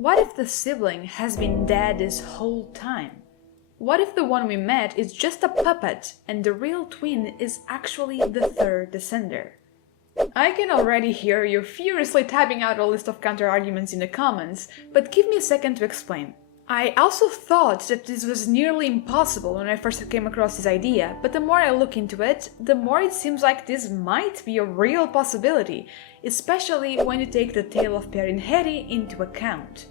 What if the sibling has been dead this whole time? What if the one we met is just a puppet and the real twin is actually the third descender? I can already hear you furiously typing out a list of counter-arguments in the comments, but give me a second to explain. I also thought that this was nearly impossible when I first came across this idea, but the more I look into it, the more it seems like this might be a real possibility, especially when you take the tale of Per and Heri into account.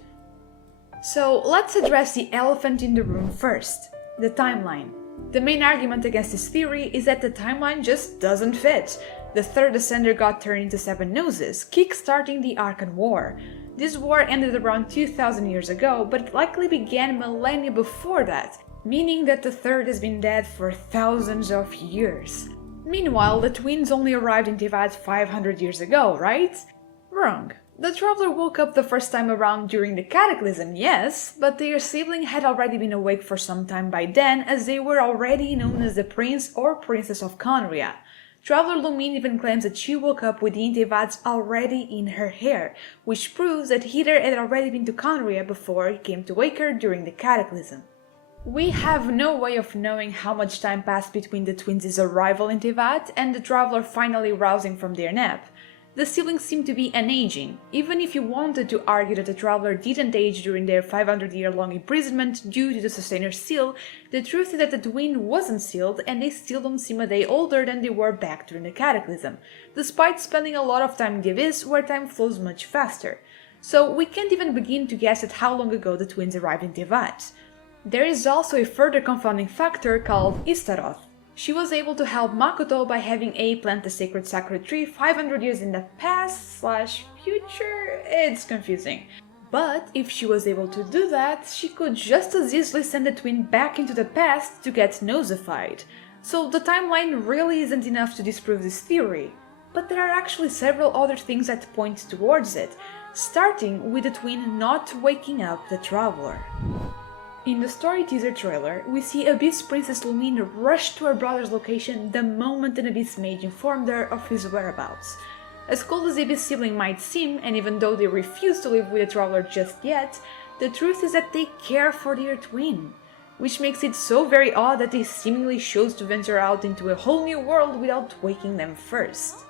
So let's address the elephant in the room first, the timeline. The main argument against this theory is that the timeline just doesn't fit. The third descender got turned into 7 gnoses, kick-starting the Arkan War. This war ended around 2000 years ago, but it likely began millennia before that, meaning that the third has been dead for thousands of years. Meanwhile, the twins only arrived in Tivat 500 years ago, right? Wrong. The traveler woke up the first time around during the Cataclysm, yes, but their sibling had already been awake for some time by then, as they were already known as the Prince or Princess of Conria. Traveler Lumine even claims that she woke up with the Intevats already in her hair, which proves that Hither had already been to Conria before he came to wake her during the Cataclysm. We have no way of knowing how much time passed between the twins' arrival in Tevat and the traveler finally rousing from their nap. The siblings seem to be unaging, even if you wanted to argue that the traveler didn't age during their 500-year-long imprisonment due to the Sustainer's seal. The truth is that the twin wasn't sealed and they still don't seem a day older than they were back during the Cataclysm, despite spending a lot of time in the Abyss where time flows much faster. So we can't even begin to guess at how long ago the twins arrived in Tevat. There is also a further confounding factor called Istaroth. She was able to help Makoto by having A plant the sacred sacred tree 500 years in the past/future, it's confusing. But if she was able to do that, she could just as easily send the twin back into the past to get gnosified. So the timeline really isn't enough to disprove this theory. But there are actually several other things that point towards it, starting with the twin not waking up the traveler. In the story teaser trailer, we see Abyss Princess Lumine rush to her brother's location the moment an Abyss mage informed her of his whereabouts. As cold as the Abyss Sibling might seem, and even though they refuse to live with the traveler just yet, the truth is that they care for their twin, which makes it so very odd that they seemingly chose to venture out into a whole new world without waking them first.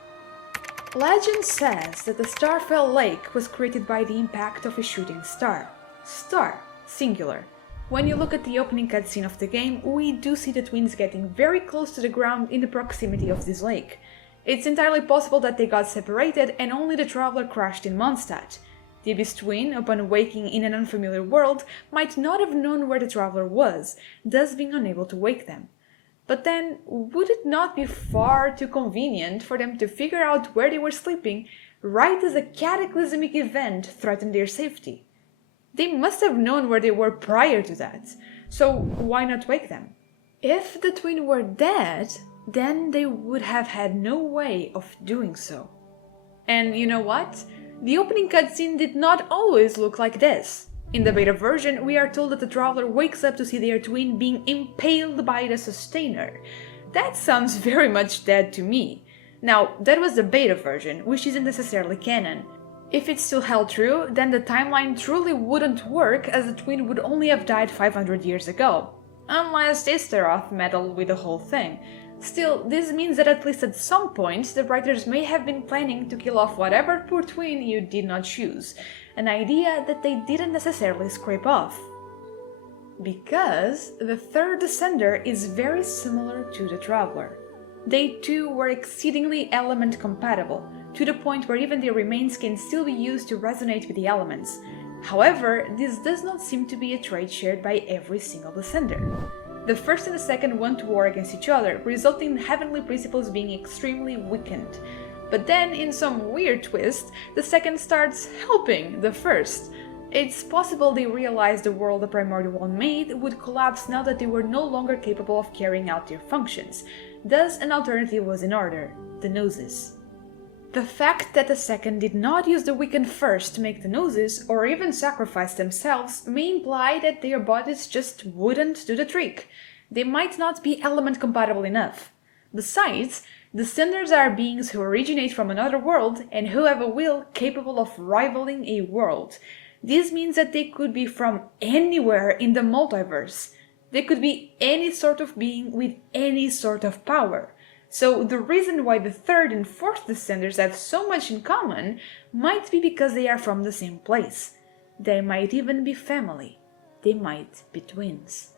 Legend says that the Starfell Lake was created by the impact of a shooting star. Star, singular. When you look at the opening cutscene of the game, we do see the twins getting very close to the ground in the proximity of this lake. It's entirely possible that they got separated and only the traveler crashed in Mondstadt. The Abyss twin, upon waking in an unfamiliar world, might not have known where the traveler was, thus being unable to wake them. But then, would it not be far too convenient for them to figure out where they were sleeping right as a cataclysmic event threatened their safety? They must have known where they were prior to that, so why not wake them? If the twin were dead, then they would have had no way of doing so. And you know what? The opening cutscene did not always look like this. In the beta version, we are told that the traveler wakes up to see their twin being impaled by the Sustainer. That sounds very much dead to me. Now, that was the beta version, which isn't necessarily canon. If it still held true, then the timeline truly wouldn't work, as the twin would only have died 500 years ago. Unless Istaroth meddled with the whole thing. Still, this means that at least at some point, the writers may have been planning to kill off whatever poor twin you did not choose, an idea that they didn't necessarily scrape off. Because the third descender is very similar to the traveler. They too were exceedingly element compatible, to the point where even their remains can still be used to resonate with the elements. However, this does not seem to be a trait shared by every single descender. The first and the second went to war against each other, resulting in heavenly principles being extremely weakened. But then, in some weird twist, the second starts helping the first. It's possible they realized the world the Primordial One made would collapse now that they were no longer capable of carrying out their functions. Thus, an alternative was in order: the gnoses. The fact that the second did not use the weakened first to make the gnoses, or even sacrifice themselves, may imply that their bodies just wouldn't do the trick. They might not be element compatible enough. Besides, descenders are beings who originate from another world and who have a will capable of rivaling a world. This means that they could be from anywhere in the multiverse. They could be any sort of being with any sort of power. So the reason why the third and fourth descendants have so much in common might be because they are from the same place. They might even be family. They might be twins.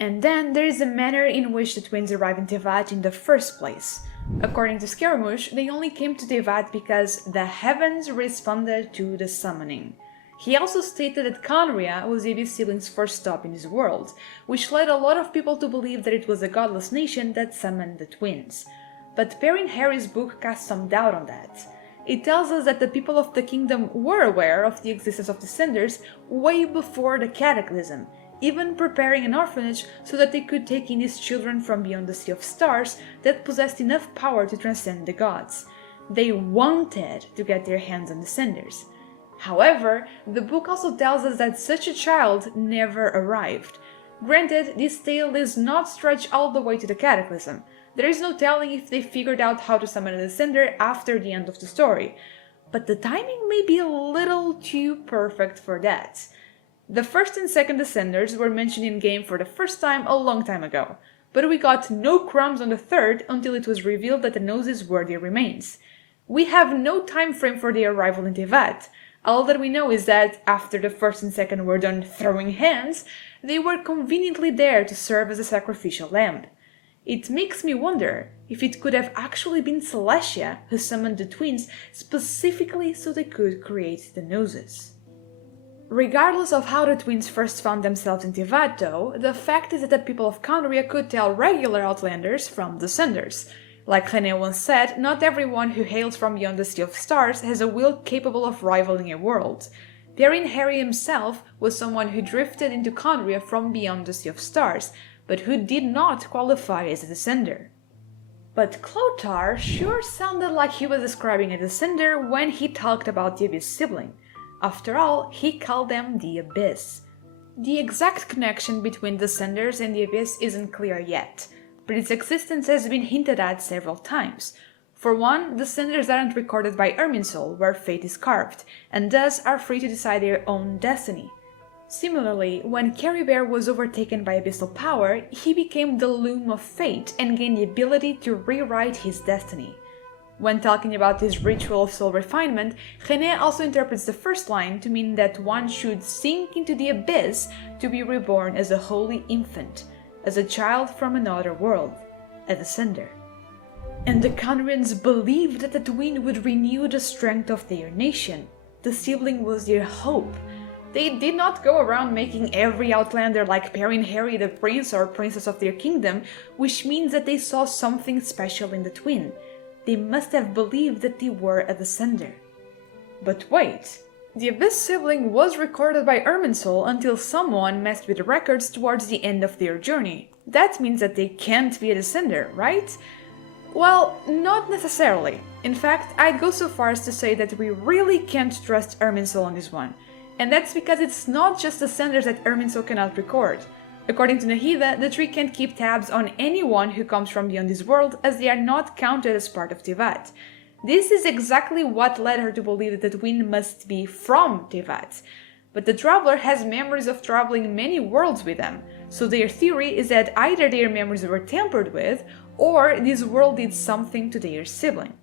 And then there is the manner in which the twins arrive in Tevat in the first place. According to Scaramouche, they only came to Tevat because the heavens responded to the summoning. He also stated that Conria was the Abyss Sibling's first stop in his world, which led a lot of people to believe that it was a godless nation that summoned the twins. But Perrin Harry's book casts some doubt on that. It tells us that the people of the kingdom were aware of the existence of descenders way before the Cataclysm, even preparing an orphanage so that they could take in these children from beyond the Sea of Stars that possessed enough power to transcend the gods. They wanted to get their hands on descenders. However, the book also tells us that such a child never arrived. Granted, this tale does not stretch all the way to the Cataclysm. There is no telling if they figured out how to summon a descender after the end of the story, but the timing may be a little too perfect for that. The first and second descenders were mentioned in-game for the first time a long time ago, but we got no crumbs on the third until it was revealed that the gnoses were their remains. We have no time frame for their arrival in Tevat. All that we know is that, after the first and second were done throwing hands, they were conveniently there to serve as a sacrificial lamb. It makes me wonder if it could have actually been Celestia who summoned the twins specifically so they could create the gnoses. Regardless of how the twins first found themselves in Tevat though, the fact is that the people of Conria could tell regular Outlanders from Descenders. Like René once said, not everyone who hails from beyond the Sea of Stars has a will capable of rivaling a world. Perrin Harry himself was someone who drifted into Conria from beyond the Sea of Stars, but who did not qualify as a Descender. But Clothar sure sounded like he was describing a Descender when he talked about the Abyss Sibling. After all, he called them the Abyss. The exact connection between Descenders and the Abyss isn't clear yet, but its existence has been hinted at several times. For one, Descenders aren't recorded by Irminsul, where fate is carved, and thus are free to decide their own destiny. Similarly, when Caribert was overtaken by abyssal power, he became the loom of fate and gained the ability to rewrite his destiny. When talking about this ritual of soul refinement, René also interprets the first line to mean that one should sink into the abyss to be reborn as a holy infant, as a child from another world, a descender. And the Conrians believed that the twin would renew the strength of their nation. The sibling was their hope. They did not go around making every Outlander like Perrin Harry the prince or princess of their kingdom, which means that they saw something special in the twin. They must have believed that they were a descender. But wait, the Abyss Sibling was recorded by Irminsul until someone messed with the records towards the end of their journey. That means that they can't be a descender, right? Well, not necessarily. In fact, I'd go so far as to say that we really can't trust Irminsul on this one. And that's because it's not just descenders that Irminsul cannot record. According to Nahida, the tree can't keep tabs on anyone who comes from beyond this world, as they are not counted as part of Tevat. This is exactly what led her to believe that the twin must be from Tevat. But the traveler has memories of traveling many worlds with them, so their theory is that either their memories were tampered with, or this world did something to their sibling.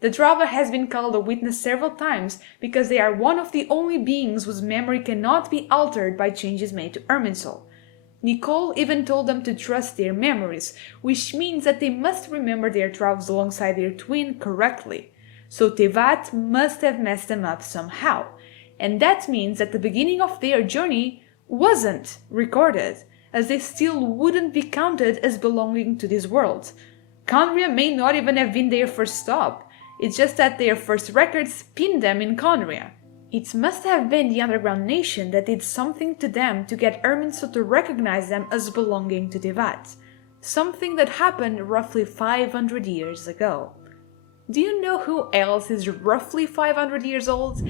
The traveler has been called a witness several times because they are one of the only beings whose memory cannot be altered by changes made to Irminsul. Nicole even told them to trust their memories, which means that they must remember their travels alongside their twin correctly. So Tevat must have messed them up somehow, and that means that the beginning of their journey wasn't recorded, as they still wouldn't be counted as belonging to this world. Conria may not even have been their first stop. It's just that their first records pinned them in Conria. It must have been the underground nation that did something to them to get Irminsul to recognize them as belonging to Tevat. Something that happened roughly 500 years ago. Do you know who else is roughly 500 years old?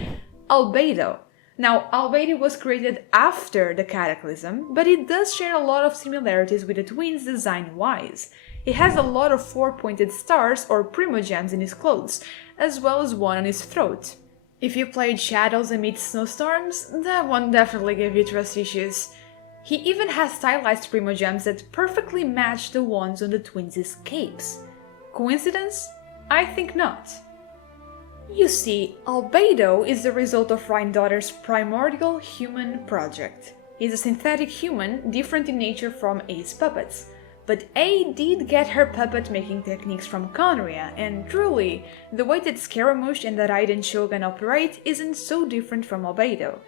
Albedo. Now, Albedo was created after the Cataclysm, but it does share a lot of similarities with the twins design-wise. He has a lot of four-pointed stars or primogems in his clothes, as well as one on his throat. If you played Shadows amid snowstorms, that one definitely gave you trust issues. He even has stylized Primogems that perfectly match the ones on the twins' capes. Coincidence? I think not. You see, Albedo is the result of Rhindaughter's Primordial Human project. He's a synthetic human, different in nature from A's puppets. But A did get her puppet making techniques from Conria, and truly, the way that Scaramouche and the Raiden Shogun operate isn't so different from Albedo.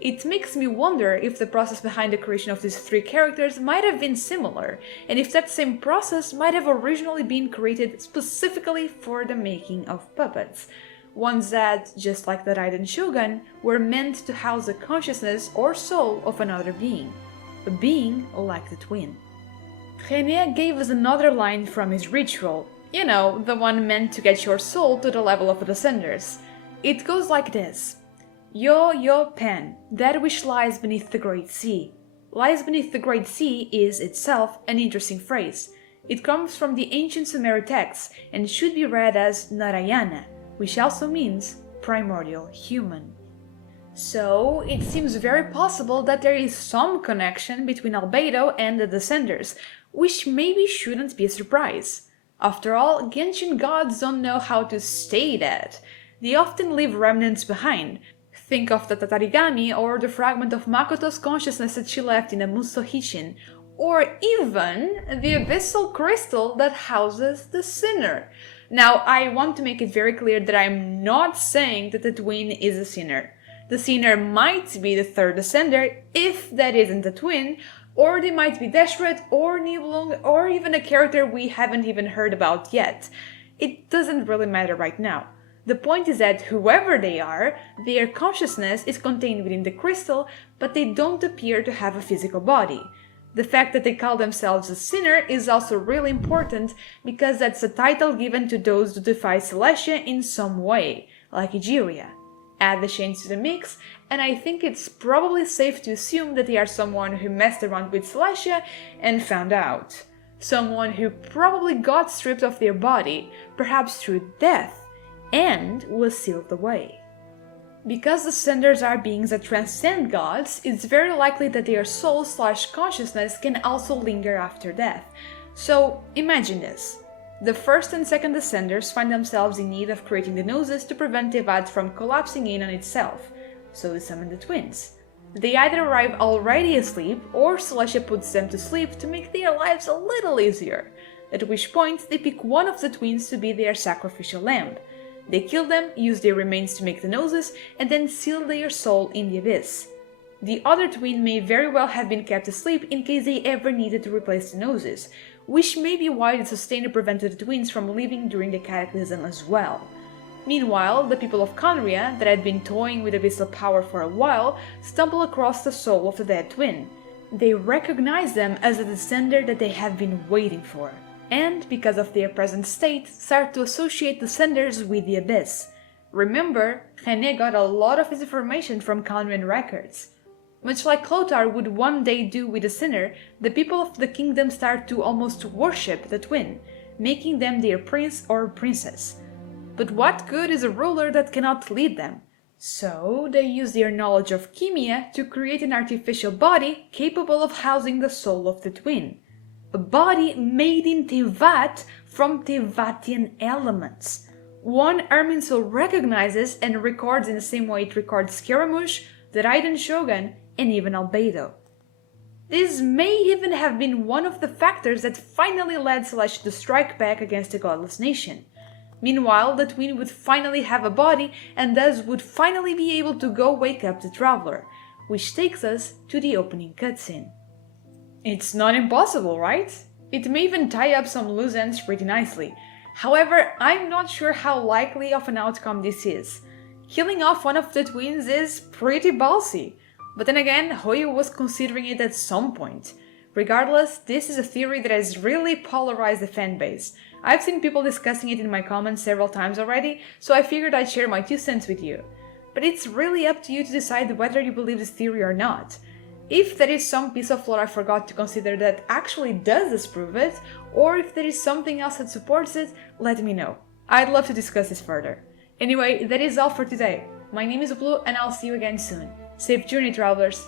It makes me wonder if the process behind the creation of these three characters might have been similar, and if that same process might have originally been created specifically for the making of puppets. Ones that, just like the Raiden Shogun, were meant to house the consciousness or soul of another being. A being like the twin. René gave us another line from his ritual, you know, the one meant to get your soul to the level of the Descenders. It goes like this. Yo pen, that which lies beneath the Great Sea. Lies beneath the Great Sea is, itself, an interesting phrase. It comes from the ancient Sumer texts and should be read as Narayana, which also means primordial human. So, it seems very possible that there is some connection between Albedo and the Descenders, which maybe shouldn't be a surprise. After all, Genshin gods don't know how to stay dead. They often leave remnants behind. Think of the Tatarigami or the fragment of Makoto's consciousness that she left in the Muso Hichin, or even the abyssal crystal that houses the sinner. Now, I want to make it very clear that I'm not saying that the twin is a sinner. The sinner might be the third Descender, if that isn't a twin, or they might be Deshret or Nibelung or even a character we haven't even heard about yet. It doesn't really matter right now. The point is that whoever they are, their consciousness is contained within the crystal, but they don't appear to have a physical body. The fact that they call themselves a sinner is also really important because that's a title given to those who defy Celestia in some way, like Egeria. Add the Shanes to the mix, and I think it's probably safe to assume that they are someone who messed around with Celestia and found out. Someone who probably got stripped of their body, perhaps through death, and was sealed away. Because the Descenders are beings that transcend gods, it's very likely that their soul/consciousness can also linger after death. So imagine this. The first and second Descenders find themselves in need of creating the gnoses to prevent Tevat from collapsing in on itself, so they summon the twins. They either arrive already asleep, or Celestia puts them to sleep to make their lives a little easier, at which point they pick one of the twins to be their sacrificial lamb. They kill them, use their remains to make the gnoses, and then seal their soul in the abyss. The other twin may very well have been kept asleep in case they ever needed to replace the gnoses, which may be why the Sustainer prevented the twins from leaving during the Cataclysm as well. Meanwhile, the people of Conria, that had been toying with abyssal power for a while, stumble across the soul of the dead twin. They recognize them as the Descender that they have been waiting for, and, because of their present state, start to associate Descenders with the Abyss. Remember, René got a lot of his information from Conrian records. Much like Clothar would one day do with the Sinner, the people of the kingdom start to almost worship the twin, making them their prince or princess. But what good is a ruler that cannot lead them? So they use their knowledge of Chemia to create an artificial body capable of housing the soul of the twin. A body made in Tevat from Tevatian elements. One Irminsul recognizes and records in the same way it records Scaramouche, the Raiden Shogun, and even Albedo. This may even have been one of the factors that finally led Celestia to strike back against the godless nation. Meanwhile, the twin would finally have a body and thus would finally be able to go wake up the Traveler, which takes us to the opening cutscene. It's not impossible, right? It may even tie up some loose ends pretty nicely. However, I'm not sure how likely of an outcome this is. Killing off one of the twins is pretty ballsy. But then again, Hoyo was considering it at some point. Regardless, this is a theory that has really polarized the fanbase. I've seen people discussing it in my comments several times already, so I figured I'd share my 2 cents with you. But it's really up to you to decide whether you believe this theory or not. If there is some piece of lore I forgot to consider that actually does disprove it, or if there is something else that supports it, let me know. I'd love to discuss this further. Anyway, that is all for today. My name is Blue and I'll see you again soon. Safe journey, travelers!